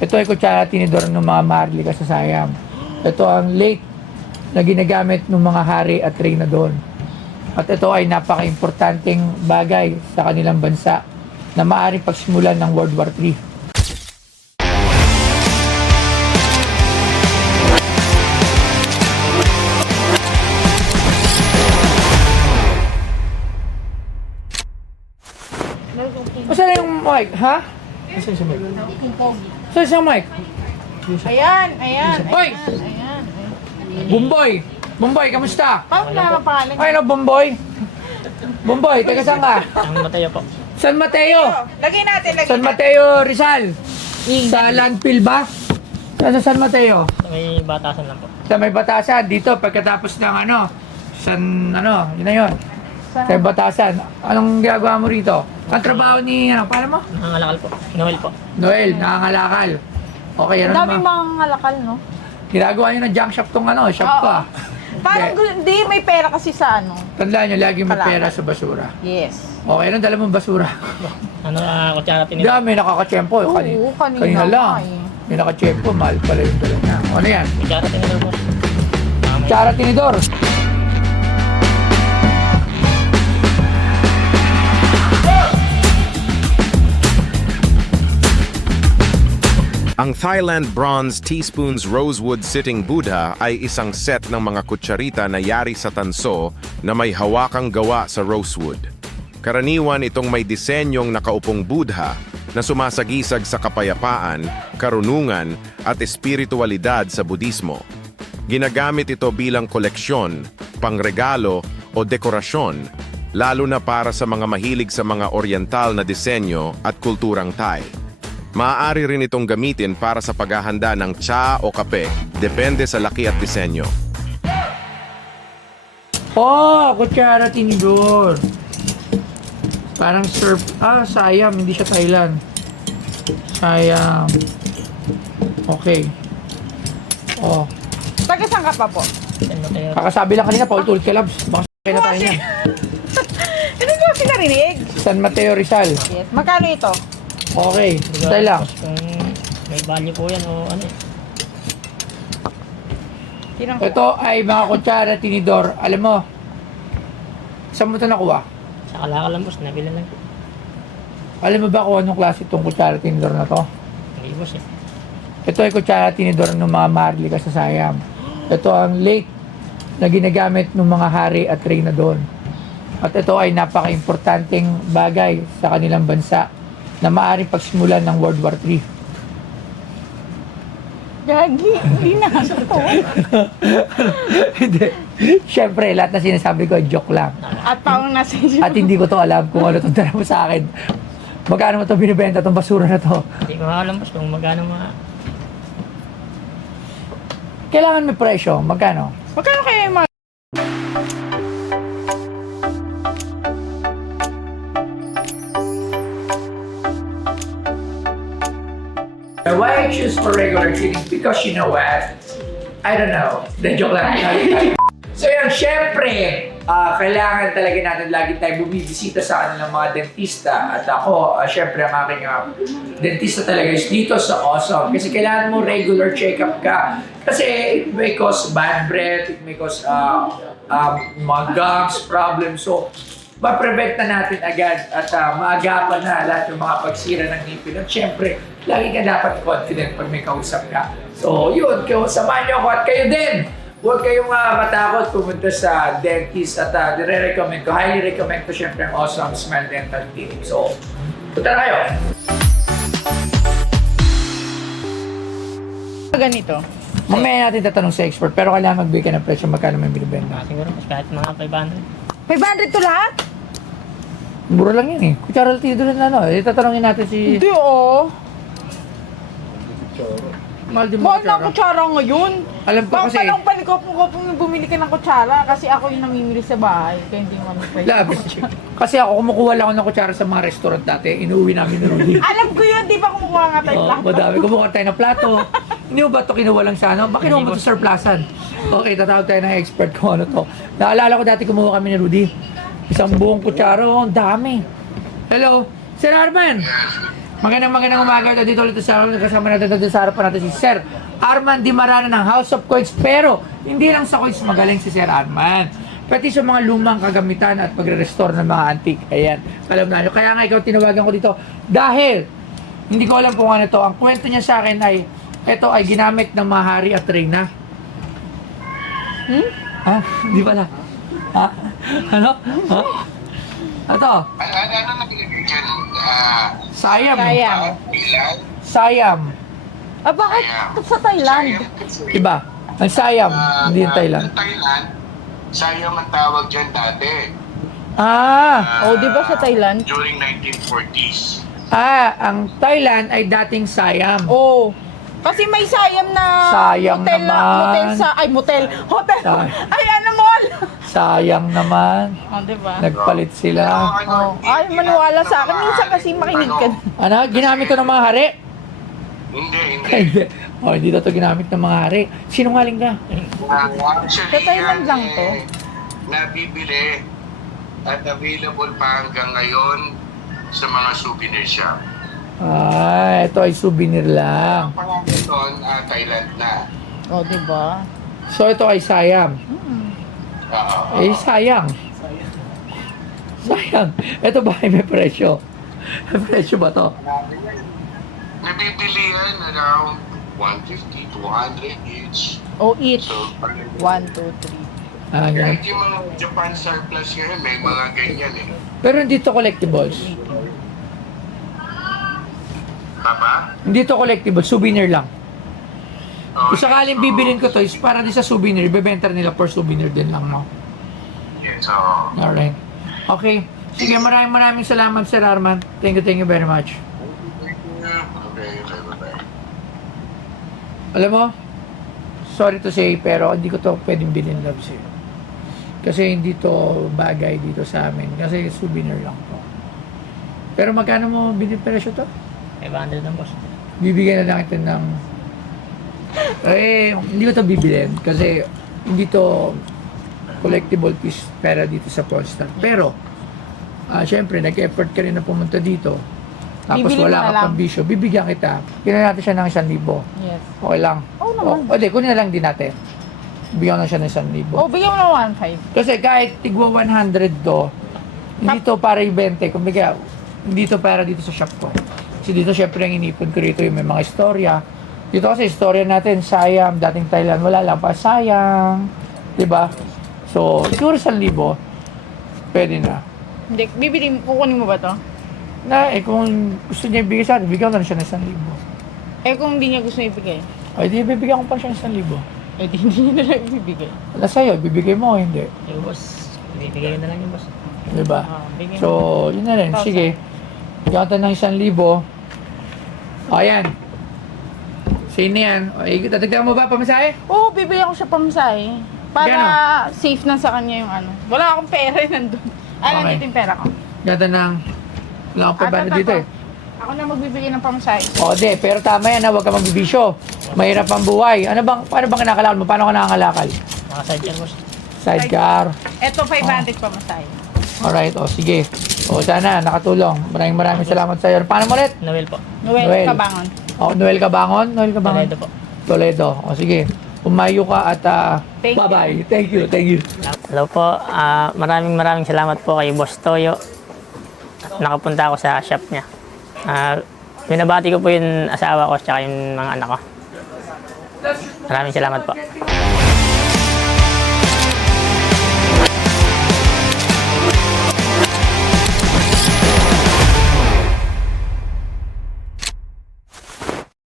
Ito ay kutsara tinidor ng mga maharlika sa Siam. Ito ang late na ginagamit ng mga hari at reyna doon. At ito ay napaka-importanting bagay sa kanilang bansa na maaaring pagsimulan ng World War III. Saan yung mic? Ha? Saan yung mic? Saan yung mic? Ayan, ayan. Hoy! Ayan. Bumboy! Bumboy, kamusta? Paano na mapangalan? Ay no, Bumboy! Bumboy, taga saan ka? San Mateo po. San Mateo! Lagay natin, lagay San natin. Mateo, Rizal! Sa landfill ba? Saan sa San Mateo? May batasan lang po. Sa may batasan, dito pagkatapos ng yun na yun. Sa batasan. Anong ginagawa mo rito? Ang trabaho ni, paano mo? Nangangalakal po. Noel po. Noel, nangangalakal. Okay, Ang ano daming naman? mga ngalakal, no? Ginagawa nyo ng junk shop tong shop Oo. pa. Parang hindi may pera kasi sa ano. Tandaan nyo, lagi may Kalakal. pera sa basura. Yes. Okay, anong dala mong basura? Kutsara Hindi, tinidor. may nakakatsyempo. Oo, kanina kanina lang. nga eh. May nakatsyempo, mahal pala yung dala niya. Ano yan? Kutsara tinidor po. Kutsara tinidor. Ang Thailand Bronze Teaspoons Rosewood Sitting Buddha ay isang set ng mga kutsarita na yari sa tanso na may hawakang gawa sa rosewood. Karaniwan itong may disenyong nakaupong Buddha na sumasagisag sa kapayapaan, karunungan at espiritualidad sa Budismo. Ginagamit ito bilang koleksyon, pangregalo o dekorasyon, lalo na para sa mga mahilig sa mga oriental na disenyo at kulturang Thai. Maaari rin itong gamitin para sa paghahanda ng tsa o kape, depende sa laki at disenyo. Oh, kutsara tinidor. Parang surf. Siam, hindi siya Thailand. Siam. Okay. Oh. Taga saan ka pa po? San Mateo. Kakasabi lang kanina, Paul Tulkelabs. Baka kaya na tayo niya. Hindi ko kasi narinig. San Mateo Rizal. Yes. Magkano ito? Okay, stay lang. Kung may value po yan o ano eh. Tinang ko. Ito ay mga kutsara tinidor. Alam mo, saan mo ito nakuha? Sa kalakal lang boss, nabila lang po. Alam mo ba kung anong klase itong kutsara tinidor na to? Hindi boss eh. Ito ay kutsara tinidor ng mga maharlika sa Siam. Ito ang late na ginagamit ng mga hari at reyna doon. At ito ay napaka-importanting bagay sa kanilang bansa na maaaring pagsimulan ng World War III. Gagi, hindi na. Hindi. Siyempre, lahat na sinasabi ko ay joke lang. At taong nasa isip. At hindi ko to alam kung ano itong dala mo sa akin. Magkano mo ito binibenta, itong basura na to? Hindi ko alam boss kung magkano mga... Kailangan may presyo. Magkano? Magkano kayo yung mga... Why I choose for regular cleaning? Because you know what? I don't know. The joke lang. So yun, syempre, kailangan talaga natin lagi tayo bumibisita sa kanilang mga dentista. At ako, syempre, ang aking dentista talaga is dito sa Awesome. Kasi kailangan mo regular check-up ka. Kasi it may cause bad breath, it may cause mga gums problems. So, ma-prevent na natin agad at maagapan na lahat ng mga pagsira ng ngipin. At syempre, lagi ka dapat confident pag may kausap ka. So, yun, samahan niyo ako at kayo din. Huwag kayong matakot pumunta sa dentist at nire-recommend ko, highly recommend ko syempre ang Awesome Smile Dental Clinic. So, punta na kayo. Ganito. Mamaya natin tatanong sa expert, pero kailangan magbigay ka ng presyo magkano may binibenta. Siguro boss, kahit mga 500. 500 to lahat? Mura lang yun eh. Kutsara tinidor na tatanungin natin si... Hindi oh. Mahal din mo Mahal na kutsara ngayon. Alam ko kasi... Baka palang panikopong-kopong yung bumili ka ng kutsara kasi ako yung namimili sa bahay. Kaya hindi mo Lab, kasi ako kumukuha lang ako ng kutsara sa mga restaurant dati. Inuwi namin ni Rudy. Alam ko yun, di ba kumukuha nga tayo Oh, lahat? madami. Kumuha tayo ng plato. Hindi mo ba ito kinuha lang sa ano? Bakit kinuha mo ito sa surplusan? Okay, tatawag tayo ng expert kung ano to. Naalala ko dati kumuha kami ni Rudy. Isang buong kutsara. Oh, ang dami. Hello? Sir Arman? Magandang umaga dito ulit sa kasama natin dito sa harapan natin si Sir Arman Dimarana ng House of Coins. Pero hindi lang sa coins magaling si Sir Arman. Pati sa mga lumang kagamitan at pagre-restore ng mga antique. Ayan, alam na nyo. Kaya nga ikaw tinawagan ko dito dahil hindi ko alam kung ano to. Ang kwento niya sa akin ay ito ay ginamit ng mga hari at reyna. Ha? Hindi pala. Ha? Ano? Ha? Ito. Ano nakalagay dyan? Sayam. Sayang. Ilan? Sayam. Ah, bakit sa Thailand? Iba. Ang sayam. Hindi yung Thailand. Ang Thailand, sayang ang tawag dyan dati. Ah. Oh, di ba sa Thailand? During 1940s. Ang Thailand ay dating Siam. Oh. Kasi may Siam na Sayang motel, naman. motel. Hotel. Say- Ay, ano mall? Sayang naman. Oh, di ba? Nagpalit sila. Oh. Ay, maniwala sa akin. Minsan kasi makinig ka. Ano? Ginamit to ng mga hari? Hindi. Hindi. Oh, hindi to ginamit ng mga hari. Sinungaling ka. Actually, Sa Thailand yan, lang to. Nabibili at available pa hanggang ngayon sa mga souvenir shop. Ito ay souvenir lang. Ang pangalan doon, Thailand na. Oh, di ba? So, ito ay Siam. Eh, sayang. Sayang. Ito ba ay may presyo? May presyo ba to? Nabibili yan around 150 to 100 each. Oh, each. So, 1, 2, 3. Ganun. kahit yung mga Japan surplus ngayon, may mga ganyan eh. Pero hindi to collectibles. Papa? Hindi to collectible, souvenir lang. Oh, Kung sakaling bibilin ko to is para din sa souvenir, ibebenta nila for souvenir din lang, no? yes, so, Alright. Okay. Sige, maraming salamat, Sir Arman. Thank you very much. okay, bye-bye. Alam mo, sorry to say, pero hindi ko to pwedeng bilhin, love sa'yo. Kasi hindi to bagay dito sa amin. Kasi souvenir lang to. Pero magkano mo binili presyo to? 500 lang, boss. Bibigyan na lang ito ng... hindi ko to bibilin kasi hindi to collectible piece pera dito sa Polestar. Pero, syempre, nag-effort ka rin na pumunta dito. Tapos Bibili mo wala na ka lang. pang bisyo. Bibigyan kita. Kinan natin siya ng 1,000. Yes. Okay lang. Oo naman. O, di, kunin na lang din natin. Bigyan na siya ng 1,000. Oh, bigyan mo na 1.5. Kasi kahit tigwa 100 to, hindi to para ibente. Kumbaga, hindi to para dito sa shop ko. Kasi dito syempre ang inipon ko rito yung may mga istorya. Dito kasi istorya natin, Siam, dating Thailand, wala lang pa, sayang. Diba? So, siguro 1,000, pwede na. Hindi, kukunin mo ba to? Kung gusto niya ibigay sa atin, bigyan ko na siya ng 1,000. Eh, kung hindi niya gusto ibigay, Ay, di, bibigyan ko pa siya ng 1,000. eh, di hindi niya na lang ibibigay. Wala sa'yo, bibigay mo o hindi. Yung boss, bibigay na lang yung boss. Diba? Bigyan So, yun na rin. Sige. Bigyan ko ng 1,000. O, ayan. Sino yan? O, tatagdagan mo ba pamasahe? Oo, bibigyan ko siya pamasahe. Para safe na sa kanya yung ano. Wala akong pera nandun. Okay. Nandito yung pera ko. Ganda ng... Wala akong pabano dito eh. Ako na magbibigay ng pamasahe. O, di. Pero tama yan ha. Huwag ka magbibisyo. Mahirap ang buhay. Paano bang kinakalakal mo? Paano ka nakakalakal? Mga sidecar, boss. Sidecar. Ito, 500 pamasahe. Alright. O, sige. O, sana. Nakatulong. Maraming salamat sa'yo. Paano mo ulit? Noel po. Noel Noel. Kabangon. O, Noel Cabangon? Noel Cabangon? Toledo po. Toledo. O, sige. Umayo ka at Thank you. bye-bye. Thank you. Hello po. Maraming salamat po kay Boss Toyo. Nakapunta ako sa shop niya. Binabati ko po yung asawa ko at yung mga anak ko. Maraming salamat po.